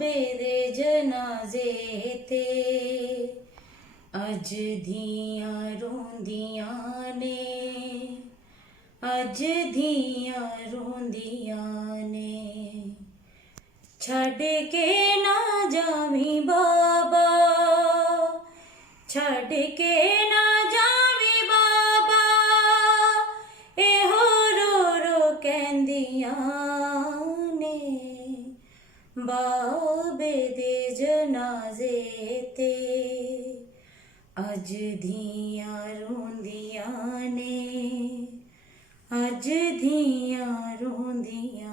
बाबे दे जनाजे ते अज धियां रोंदियां ने, अज धियां रोंदियां ने। छड़ के ना जावी बाबा, छड़ के ना जावी बाबा, एहो रो रो कहंदियां ने। बाबे दे जनाजे ते अज धियां रोंदियां ने, अज धियां रोंदियां